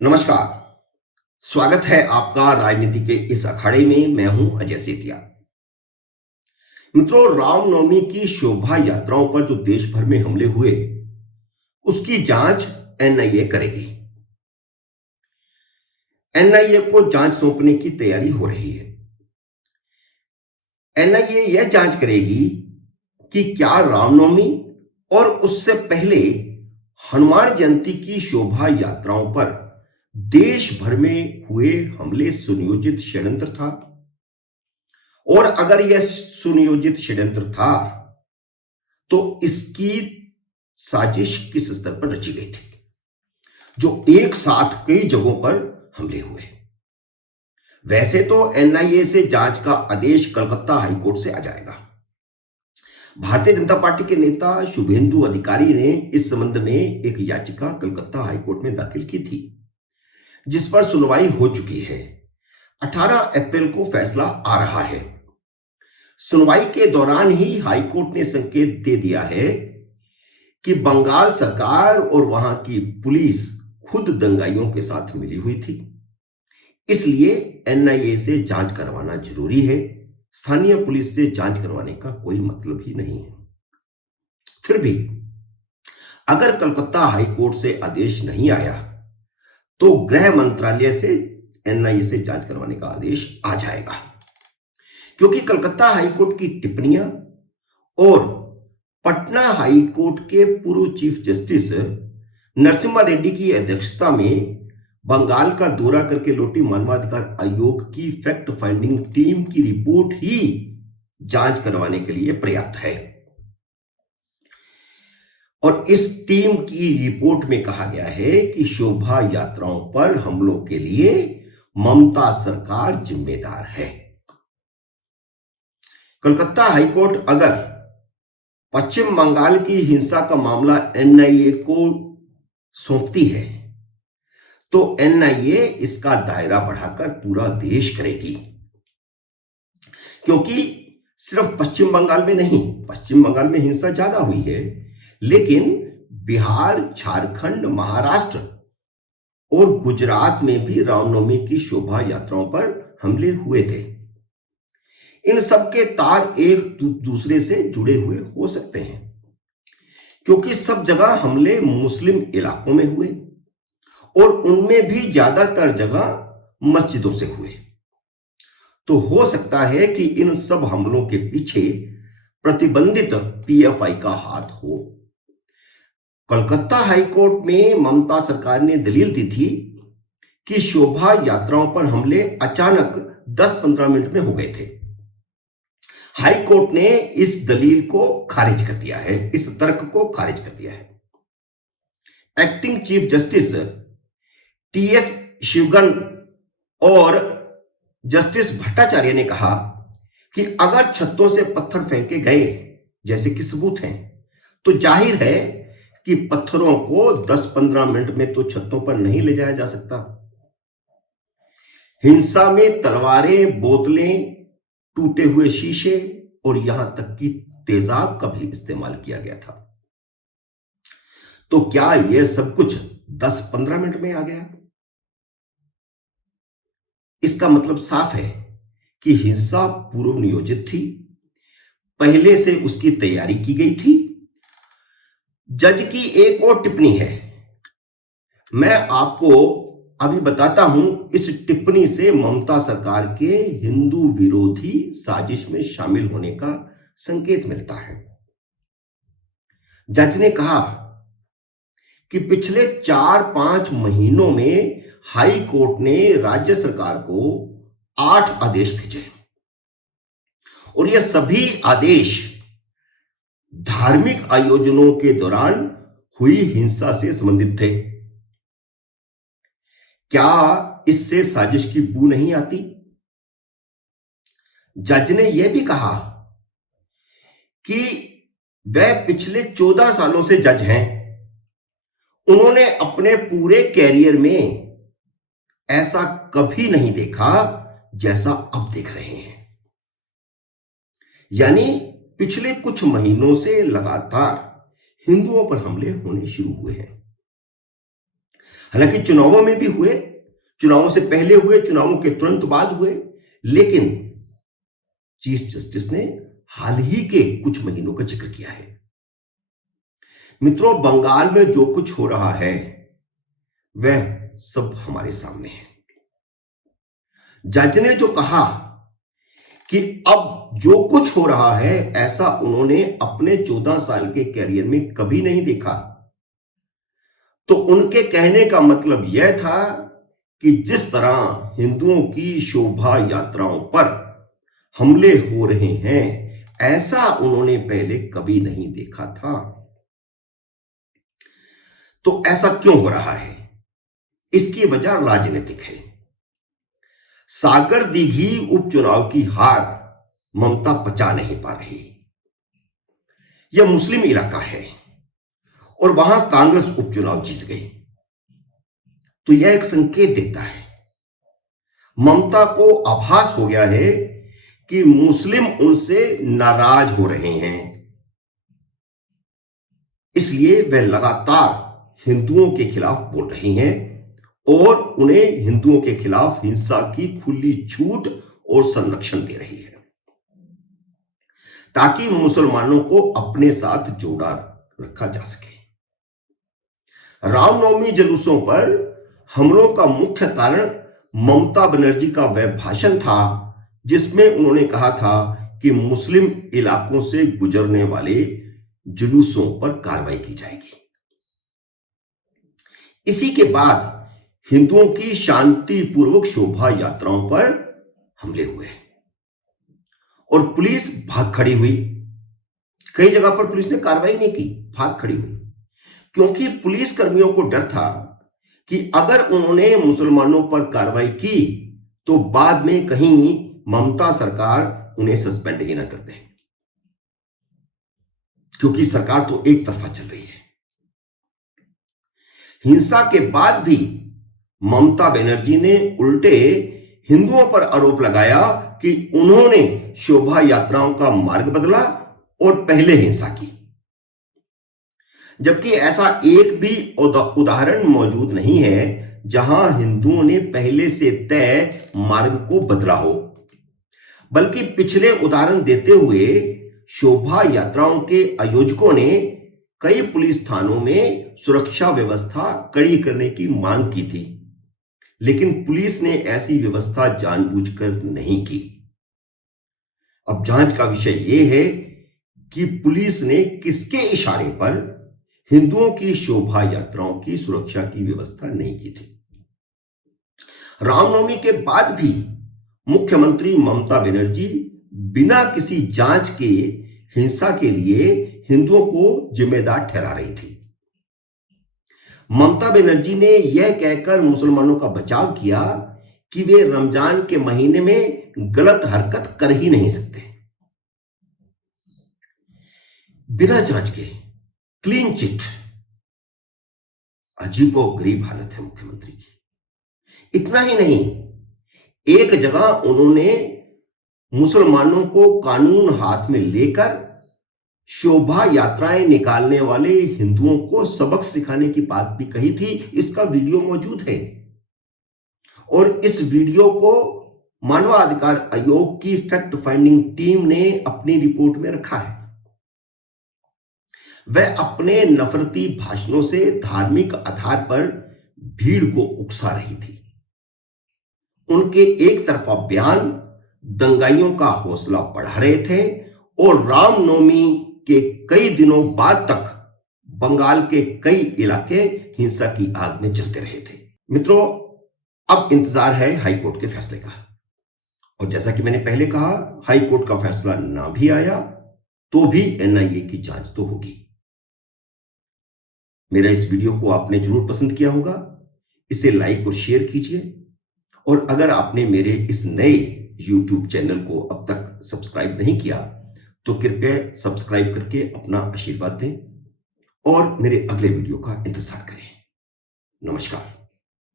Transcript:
नमस्कार। स्वागत है आपका राजनीति के इस अखाड़े में। मैं हूं अजय सेतिया। मित्रों, रामनवमी की शोभा यात्राओं पर जो देश भर में हमले हुए उसकी जांच एनआईए करेगी। एनआईए को जांच सौंपने की तैयारी हो रही है। एनआईए यह जांच करेगी कि क्या रामनवमी और उससे पहले हनुमान जयंती की शोभा यात्राओं पर देश भर में हुए हमले सुनियोजित षड्यंत्र था, और अगर यह सुनियोजित षड्यंत्र था तो इसकी साजिश किस स्तर पर रची गई थी जो एक साथ कई जगहों पर हमले हुए। वैसे तो एनआईए से जांच का आदेश कलकत्ता हाईकोर्ट से आ जाएगा। भारतीय जनता पार्टी के नेता शुभेंदु अधिकारी ने इस संबंध में एक याचिका कलकत्ता हाईकोर्ट में दाखिल की थी, जिस पर सुनवाई हो चुकी है। 18 अप्रैल को फैसला आ रहा है। सुनवाई के दौरान ही हाईकोर्ट ने संकेत दे दिया है कि बंगाल सरकार और वहां की पुलिस खुद दंगाइयों के साथ मिली हुई थी, इसलिए एनआईए से जांच करवाना जरूरी है। स्थानीय पुलिस से जांच करवाने का कोई मतलब ही नहीं है। फिर भी अगर कलकत्ता हाईकोर्ट से आदेश नहीं आया तो गृह मंत्रालय से एनआईए से जांच करवाने का आदेश आ जाएगा, क्योंकि कलकत्ता हाईकोर्ट की टिप्पणियां और पटना हाईकोर्ट के पूर्व चीफ जस्टिस नरसिम्हा रेड्डी की अध्यक्षता में बंगाल का दौरा करके लौटी मानवाधिकार आयोग की फैक्ट फाइंडिंग टीम की रिपोर्ट ही जांच करवाने के लिए पर्याप्त है। और इस टीम की रिपोर्ट में कहा गया है कि शोभा यात्राओं पर हमलों के लिए ममता सरकार जिम्मेदार है। कलकत्ता हाईकोर्ट अगर पश्चिम बंगाल की हिंसा का मामला एनआईए को सौंपती है तो एनआईए इसका दायरा बढ़ाकर पूरा देश करेगी, क्योंकि सिर्फ पश्चिम बंगाल में नहीं, पश्चिम बंगाल में हिंसा ज्यादा हुई है, लेकिन बिहार, झारखंड, महाराष्ट्र और गुजरात में भी रामनवमी की शोभा यात्राओं पर हमले हुए थे। इन सब के तार एक दूसरे से जुड़े हुए हो सकते हैं, क्योंकि सब जगह हमले मुस्लिम इलाकों में हुए और उनमें भी ज्यादातर जगह मस्जिदों से हुए। तो हो सकता है कि इन सब हमलों के पीछे प्रतिबंधित पीएफआई का हाथ हो। कलकत्ता हाईकोर्ट में ममता सरकार ने दलील दी थी कि शोभा यात्राओं पर हमले अचानक 10-15 मिनट में हो गए थे। हाईकोर्ट ने इस दलील को खारिज कर दिया है, इस तर्क को खारिज कर दिया है। एक्टिंग चीफ जस्टिस टीएस शिवगन और जस्टिस भट्टाचार्य ने कहा कि अगर छतों से पत्थर फेंके गए जैसे कि सबूत हैं, तो जाहिर है कि पत्थरों को 10-15 मिनट में तो छतों पर नहीं ले जाया जा सकता। हिंसा में तलवारें, बोतलें, टूटे हुए शीशे और यहां तक कि तेजाब का भी इस्तेमाल किया गया था। तो क्या यह सब कुछ 10-15 मिनट में आ गया? इसका मतलब साफ है कि हिंसा पूर्व नियोजित थी, पहले से उसकी तैयारी की गई थी। जज की एक और टिप्पणी है, मैं आपको अभी बताता हूं। इस टिप्पणी से ममता सरकार के हिंदू विरोधी साजिश में शामिल होने का संकेत मिलता है। जज ने कहा कि पिछले 4-5 महीनों में हाई कोर्ट ने राज्य सरकार को 8 आदेश भेजे और ये सभी आदेश धार्मिक आयोजनों के दौरान हुई हिंसा से संबंधित थे। क्या इससे साजिश की बू नहीं आती? जज ने यह भी कहा कि वह पिछले 14 सालों से जज हैं। उन्होंने अपने पूरे कैरियर में ऐसा कभी नहीं देखा जैसा अब देख रहे हैं। यानी पिछले कुछ महीनों से लगातार हिंदुओं पर हमले होने शुरू हुए हैं। हालांकि चुनावों में भी हुए, चुनावों से पहले हुए, चुनावों के तुरंत बाद हुए, लेकिन चीफ जस्टिस ने हाल ही के कुछ महीनों का जिक्र किया है। मित्रों, बंगाल में जो कुछ हो रहा है वह सब हमारे सामने है। जज ने जो कहा कि अब जो कुछ हो रहा है ऐसा उन्होंने अपने 14 साल के कैरियर में कभी नहीं देखा, तो उनके कहने का मतलब यह था कि जिस तरह हिंदुओं की शोभा यात्राओं पर हमले हो रहे हैं ऐसा उन्होंने पहले कभी नहीं देखा था। तो ऐसा क्यों हो रहा है? इसकी वजह राजनीतिक है। सागर दीघी उपचुनाव की हार ममता पचा नहीं पा रही। यह मुस्लिम इलाका है और वहां कांग्रेस उपचुनाव जीत गई, तो यह एक संकेत देता है, ममता को आभास हो गया है कि मुस्लिम उनसे नाराज हो रहे हैं, इसलिए वह लगातार हिंदुओं के खिलाफ बोल रही हैं और उन्हें हिंदुओं के खिलाफ हिंसा की खुली छूट और संरक्षण दे रही है ताकि मुसलमानों को अपने साथ जोड़ा रखा जा सके। रामनवमी जुलूसों पर हमलों का मुख्य कारण ममता बनर्जी का वह भाषण था जिसमें उन्होंने कहा था कि मुस्लिम इलाकों से गुजरने वाले जुलूसों पर कार्रवाई की जाएगी। इसी के बाद हिंदुओं की शांतिपूर्वक शोभा यात्राओं पर हमले हुए और पुलिस भाग खड़ी हुई। कई जगह पर पुलिस ने कार्रवाई नहीं की, भाग खड़ी हुई, क्योंकि पुलिस कर्मियों को डर था कि अगर उन्होंने मुसलमानों पर कार्रवाई की तो बाद में कहीं ममता सरकार उन्हें सस्पेंड ही ना कर दे, क्योंकि सरकार तो एक तरफा चल रही है। हिंसा के बाद भी ममता बनर्जी ने उल्टे हिंदुओं पर आरोप लगाया कि उन्होंने शोभा यात्राओं का मार्ग बदला और पहले हिंसा की, जबकि ऐसा एक भी उदाहरण मौजूद नहीं है जहां हिंदुओं ने पहले से तय मार्ग को बदला हो, बल्कि पिछले उदाहरण देते हुए शोभा यात्राओं के आयोजकों ने कई पुलिस थानों में सुरक्षा व्यवस्था कड़ी करने की मांग की थी, लेकिन पुलिस ने ऐसी व्यवस्था जानबूझकर नहीं की। अब जांच का विषय यह है कि पुलिस ने किसके इशारे पर हिंदुओं की शोभा यात्राओं की सुरक्षा की व्यवस्था नहीं की थी। रामनवमी के बाद भी मुख्यमंत्री ममता बनर्जी बिना किसी जांच के हिंसा के लिए हिंदुओं को जिम्मेदार ठहरा रही थी। ममता बनर्जी ने यह कहकर मुसलमानों का बचाव किया कि वे रमजान के महीने में गलत हरकत कर ही नहीं सकते। बिना जांच के क्लीन चिट, अजीबोगरीब हालत है मुख्यमंत्री की। इतना ही नहीं, एक जगह उन्होंने मुसलमानों को कानून हाथ में लेकर शोभा यात्राएं निकालने वाले हिंदुओं को सबक सिखाने की बात भी कही थी। इसका वीडियो मौजूद है और इस वीडियो को मानवाधिकार आयोग की फैक्ट फाइंडिंग टीम ने अपनी रिपोर्ट में रखा है। वह अपने नफरती भाषणों से धार्मिक आधार पर भीड़ को उकसा रही थी। उनके एक तरफा बयान दंगाइयों का हौसला बढ़ा रहे थे और रामनवमी के कई दिनों बाद तक बंगाल के कई इलाके हिंसा की आग में जलते रहे थे। मित्रों, अब इंतजार है हाईकोर्ट के फैसले का, और जैसा कि मैंने पहले कहा, हाईकोर्ट का फैसला ना भी आया तो भी एनआईए की जांच तो होगी। मेरा इस वीडियो को आपने जरूर पसंद किया होगा, इसे लाइक और शेयर कीजिए, और अगर आपने मेरे इस नए YouTube चैनल को अब तक सब्सक्राइब नहीं किया तो कृपया सब्सक्राइब करके अपना आशीर्वाद दें और मेरे अगले वीडियो का इंतजार करें। नमस्कार।